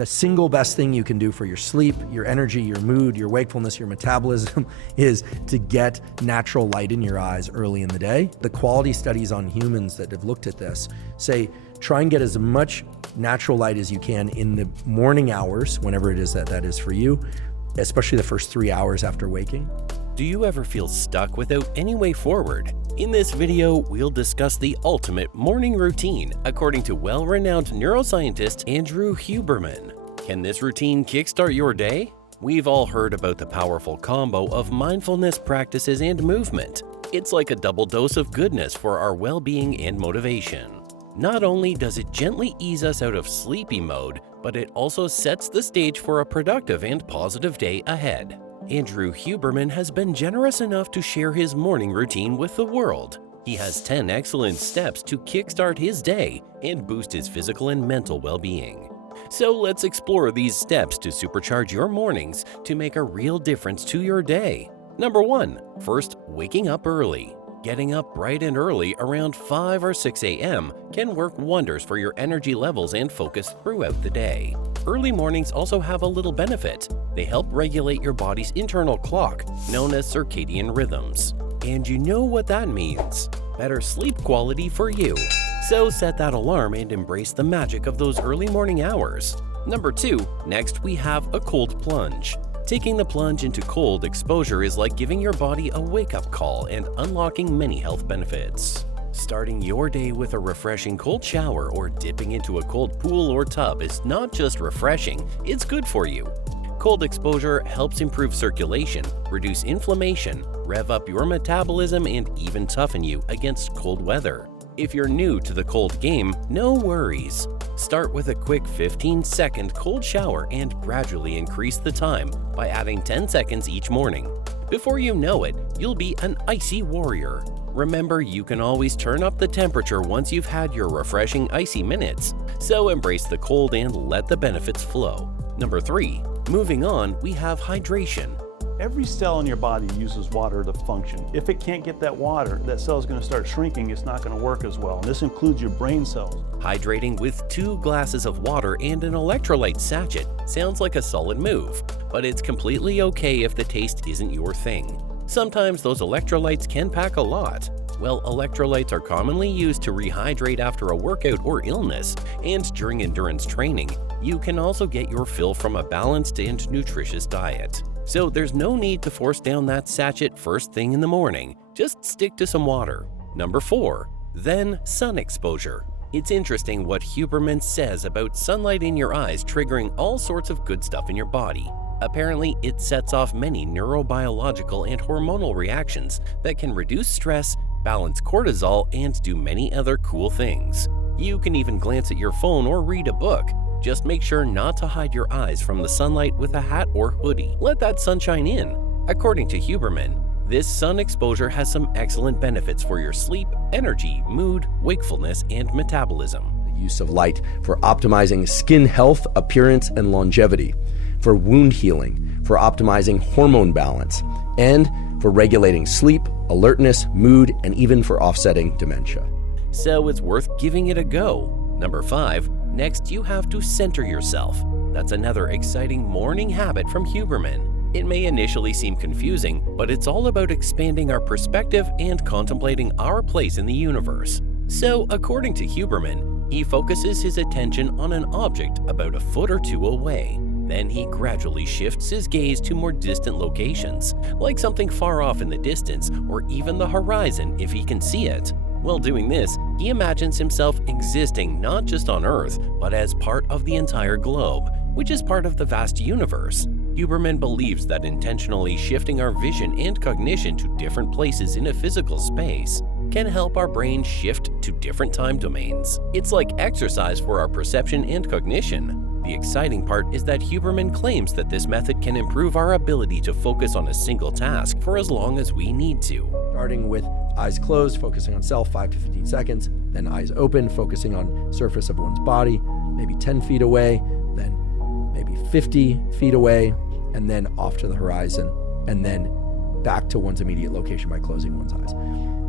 The single best thing you can do for your sleep, your energy, your mood, your wakefulness, your metabolism is to get natural light in your eyes early in the day. The quality studies on humans that have looked at this say try and get as much natural light as you can in the morning hours, whenever it is that is for you, especially the first 3 hours after waking. Do you ever feel stuck without any way forward? In this video, we'll discuss the ultimate morning routine according to well-renowned neuroscientist Andrew Huberman. Can this routine kickstart your day? We've all heard about the powerful combo of mindfulness practices and movement. It's like a double dose of goodness for our well-being and motivation. Not only does it gently ease us out of sleepy mode, but it also sets the stage for a productive and positive day ahead. Andrew Huberman has been generous enough to share his morning routine with the world. He has 10 excellent steps to kickstart his day and boost his physical and mental well-being. So let's explore these steps to supercharge your mornings to make a real difference to your day. Number 1. First, waking up early. Getting up bright and early around 5 or 6 a.m. can work wonders for your energy levels and focus throughout the day. Early mornings also have a little benefit. They help regulate your body's internal clock, known as circadian rhythms. And you know what that means. Better sleep quality for you. So set that alarm and embrace the magic of those early morning hours. Number 2. Next, we have a cold plunge. Taking the plunge into cold exposure is like giving your body a wake-up call and unlocking many health benefits. Starting your day with a refreshing cold shower or dipping into a cold pool or tub is not just refreshing, it's good for you. Cold exposure helps improve circulation, reduce inflammation, rev up your metabolism, and even toughen you against cold weather. If you're new to the cold game, no worries. Start with a quick 15-second cold shower and gradually increase the time by adding 10 seconds each morning. Before you know it, you'll be an icy warrior. Remember, you can always turn up the temperature once you've had your refreshing icy minutes. So embrace the cold and let the benefits flow. Number 3. Moving on, we have hydration. Every cell in your body uses water to function. If it can't get that water, that cell is going to start shrinking. It's not going to work as well. And this includes your brain cells. Hydrating with 2 glasses of water and an electrolyte sachet sounds like a solid move, but it's completely okay if the taste isn't your thing. Sometimes those electrolytes can pack a lot. Well, electrolytes are commonly used to rehydrate after a workout or illness, and during endurance training, you can also get your fill from a balanced and nutritious diet. So there's no need to force down that sachet first thing in the morning. Just stick to some water. Number 4. Then sun exposure. It's interesting what Huberman says about sunlight in your eyes triggering all sorts of good stuff in your body. Apparently, it sets off many neurobiological and hormonal reactions that can reduce stress, balance cortisol, and do many other cool things. You can even glance at your phone or read a book. Just make sure not to hide your eyes from the sunlight with a hat or hoodie. Let that sunshine in. According to Huberman, this sun exposure has some excellent benefits for your sleep, energy, mood, wakefulness, and metabolism. The use of light for optimizing skin health, appearance, and longevity, for wound healing, for optimizing hormone balance, and for regulating sleep, alertness, mood, and even for offsetting dementia. So it's worth giving it a go. Number 5. Next, you have to center yourself. That's another exciting morning habit from Huberman. It may initially seem confusing, but it's all about expanding our perspective and contemplating our place in the universe. So, according to Huberman, he focuses his attention on an object about a foot or 2 away. Then he gradually shifts his gaze to more distant locations, like something far off in the distance or even the horizon if he can see it. While doing this, he imagines himself existing not just on Earth, but as part of the entire globe, which is part of the vast universe. Huberman believes that intentionally shifting our vision and cognition to different places in a physical space can help our brain shift to different time domains. It's like exercise for our perception and cognition. The exciting part is that Huberman claims that this method can improve our ability to focus on a single task for as long as we need to. Starting with eyes closed, focusing on self, 5 to 15 seconds, then eyes open, focusing on surface of one's body, maybe 10 feet away, then maybe 50 feet away, and then off to the horizon, and then back to one's immediate location by closing one's eyes.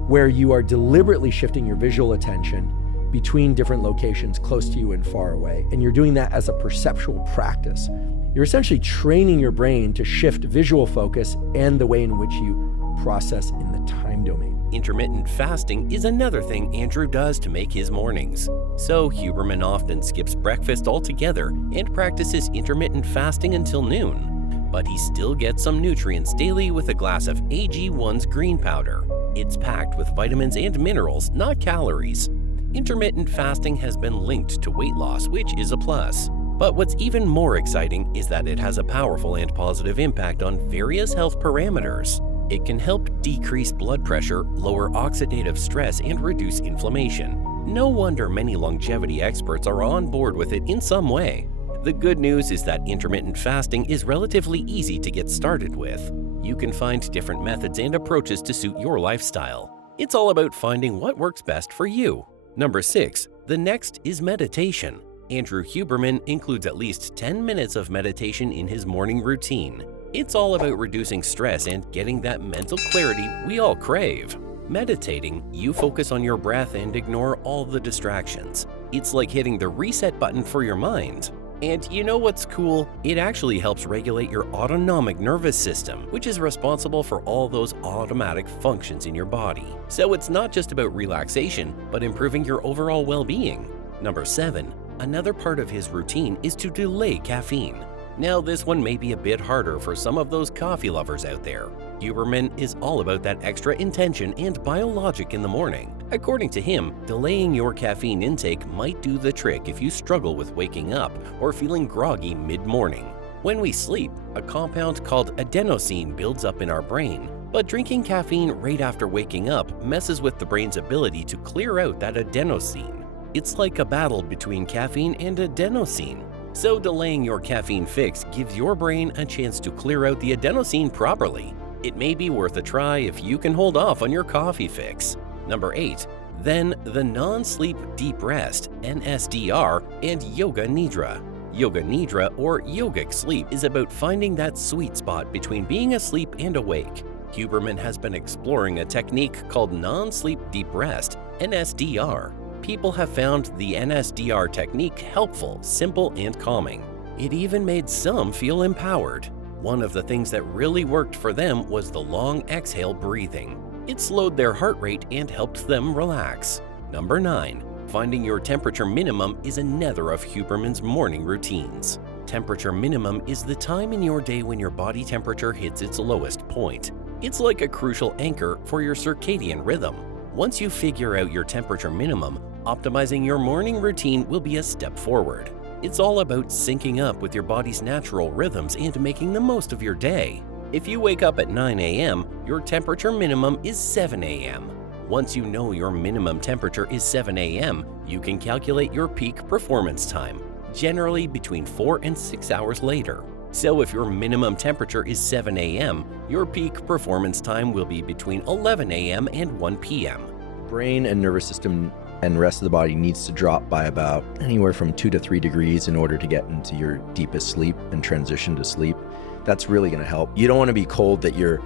Where you are deliberately shifting your visual attention between different locations close to you and far away. And you're doing that as a perceptual practice. You're essentially training your brain to shift visual focus and the way in which you process in the time domain. Intermittent fasting is another thing Andrew does to make his mornings. So Huberman often skips breakfast altogether and practices intermittent fasting until noon. But he still gets some nutrients daily with a glass of AG1's green powder. It's packed with vitamins and minerals, not calories. Intermittent fasting has been linked to weight loss, which is a plus. But what's even more exciting is that it has a powerful and positive impact on various health parameters. It can help decrease blood pressure, lower oxidative stress, and reduce inflammation. No wonder many longevity experts are on board with it in some way. The good news is that intermittent fasting is relatively easy to get started with. You can find different methods and approaches to suit your lifestyle. It's all about finding what works best for you. Number 6. The next is meditation. Andrew Huberman includes at least 10 minutes of meditation in his morning routine. It's all about reducing stress and getting that mental clarity we all crave. Meditating, you focus on your breath and ignore all the distractions. It's like hitting the reset button for your mind. And you know what's cool? It actually helps regulate your autonomic nervous system, which is responsible for all those automatic functions in your body. So it's not just about relaxation, but improving your overall well-being. Number 7. Another part of his routine is to delay caffeine. Now, this one may be a bit harder for some of those coffee lovers out there. Huberman is all about that extra intention and biologic in the morning. According to him, delaying your caffeine intake might do the trick if you struggle with waking up or feeling groggy mid-morning. When we sleep, a compound called adenosine builds up in our brain, but drinking caffeine right after waking up messes with the brain's ability to clear out that adenosine. It's like a battle between caffeine and adenosine. So delaying your caffeine fix gives your brain a chance to clear out the adenosine properly. It may be worth a try if you can hold off on your coffee fix. Number 8. Then the non-sleep deep rest, NSDR, and Yoga Nidra. Yoga Nidra, or yogic sleep, is about finding that sweet spot between being asleep and awake. Huberman has been exploring a technique called non-sleep deep rest, NSDR. People have found the NSDR technique helpful, simple, and calming. It even made some feel empowered. One of the things that really worked for them was the long exhale breathing. It slowed their heart rate and helped them relax. Number 9. Finding your temperature minimum is another of Huberman's morning routines. Temperature minimum is the time in your day when your body temperature hits its lowest point. It's like a crucial anchor for your circadian rhythm. Once you figure out your temperature minimum, optimizing your morning routine will be a step forward. It's all about syncing up with your body's natural rhythms and making the most of your day. If you wake up at 9 a.m., your temperature minimum is 7 a.m. Once you know your minimum temperature is 7 a.m., you can calculate your peak performance time, generally between 4 and 6 hours later. So if your minimum temperature is 7 a.m., your peak performance time will be between 11 a.m. and 1 p.m. Brain and nervous system and the rest of the body needs to drop by about anywhere from 2 to 3 degrees in order to get into your deepest sleep and transition to sleep. That's really going to help. You don't want to be cold that you're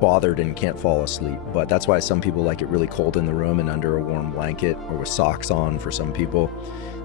bothered and can't fall asleep, but that's why some people like it really cold in the room and under a warm blanket or with socks on. For some people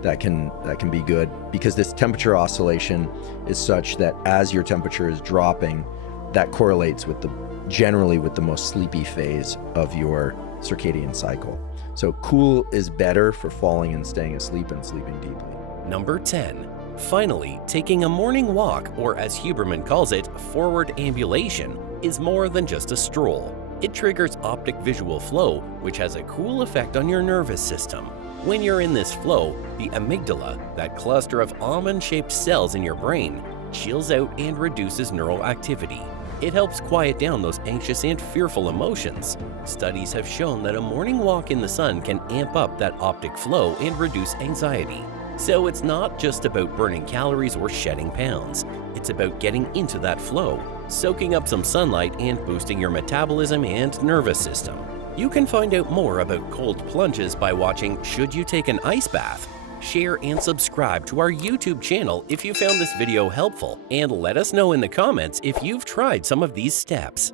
that can be good, because this temperature oscillation is such that as your temperature is dropping, that correlates with generally with the most sleepy phase of your circadian cycle. So cool is better for falling and staying asleep and sleeping deeply. Number 10. Finally, taking a morning walk, or as Huberman calls it, forward ambulation, is more than just a stroll. It triggers optic visual flow, which has a cool effect on your nervous system. When you're in this flow, the amygdala, that cluster of almond-shaped cells in your brain, chills out and reduces neural activity. It helps quiet down those anxious and fearful emotions. Studies have shown that a morning walk in the sun can amp up that optic flow and reduce anxiety. So it's not just about burning calories or shedding pounds. It's about getting into that flow, soaking up some sunlight, and boosting your metabolism and nervous system. You can find out more about cold plunges by watching Should You Take an Ice Bath? Share and subscribe to our YouTube channel if you found this video helpful, and let us know in the comments if you've tried some of these steps.